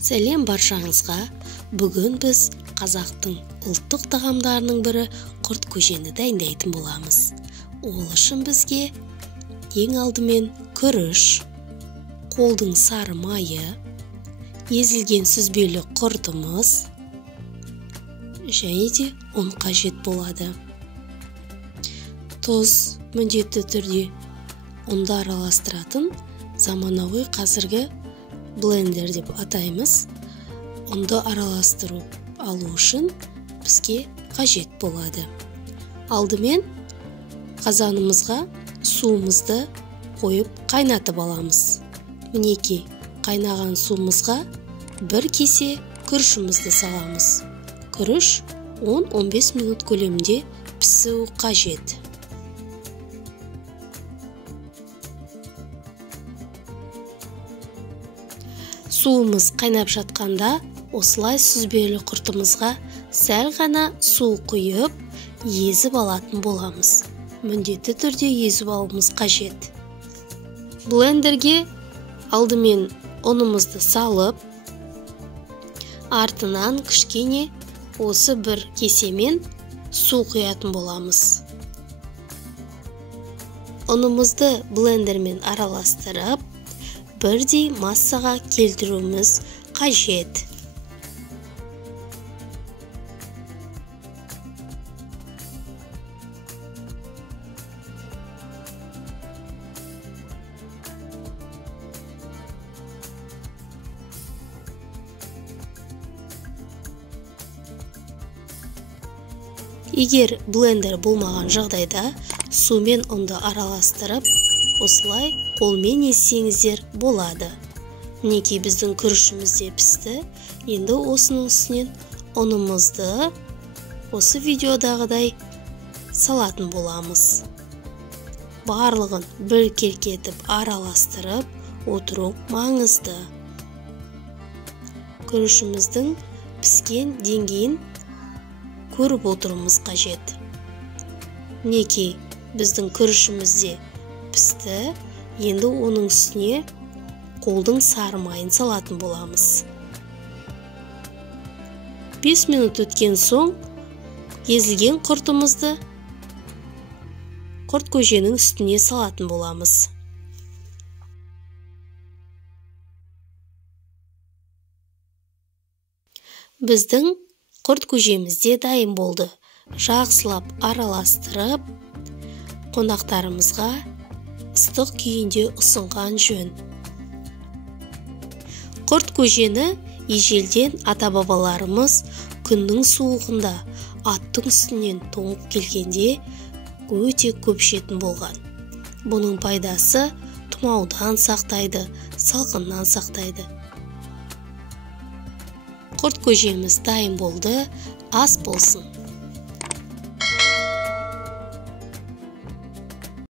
Сәлем баршаңызға. Бүгін біз қазақтың ұлттық тағамдарының бірі құрт көжені дайындайтын боламыз. Ол үшін бізге ең алдымен күріш, қолдың сары майы, езілген сүзбелі құртымыз және де ұн қажет болады. Тұз міндетті түрде ұнды араластыратын заманауи қазіргі блендер деп атаймыз. Ұнды араластыру алу үшін бізге қажет болады. Алдымен қазанымызға суымызды қойып қайнатып аламыз. Мінекей, қайнаған суымызға бір кесе күрішімізді саламыз. Күріш 10-15 минут көлемінде пісуі қажет. Суымыз қайнап жатқанда осылай сүзбелі құртымызға сәл ғана су құйып, езіп алатын боламыз. Міндетті түрде езіп алуымыз қажет. Блендерге алдымен ұнымызды салып, артынан кішкене осы бір кесемен су құятын боламыз. Ұнымызды блендермен араластырып, бірдей массаға келтіруіміз қажет. Егер блендер болмаған жағдайда сумен ұнды араластырып, осылай қолмен ессеңіздер болады. Мінекей біздің күрішіміз де пісті. Енді осының үстінен ұнымызды осы видеодағыдай салатын боламыз. Барлығын бір келкетіп араластырып отыру маңызды. Күрішіміздің піскен деңгейін көріп отыруымыз қажет. Мінекей біздің күрішіміз де пісті. Енді оның үстіне қолдың сары майын салатын боламыз. 5 минут өткен соң езілген құртымызды құрт көженің үстіне салатын боламыз. Біздің құрт көжеміз де дайын болды. Жақсылап араластырып, қонақтарымызға ыстық күйінде ұсынған жөн. Құрт көжені ежелден ата-бабаларымыз күннің суығында аттың үстінен тоңып келгенде өте көп ішетін болған. Бұның пайдасы тұмаудан сақтайды, салқыннан сақтайды. Құрт көжеміз дайын болды. Ас болсын.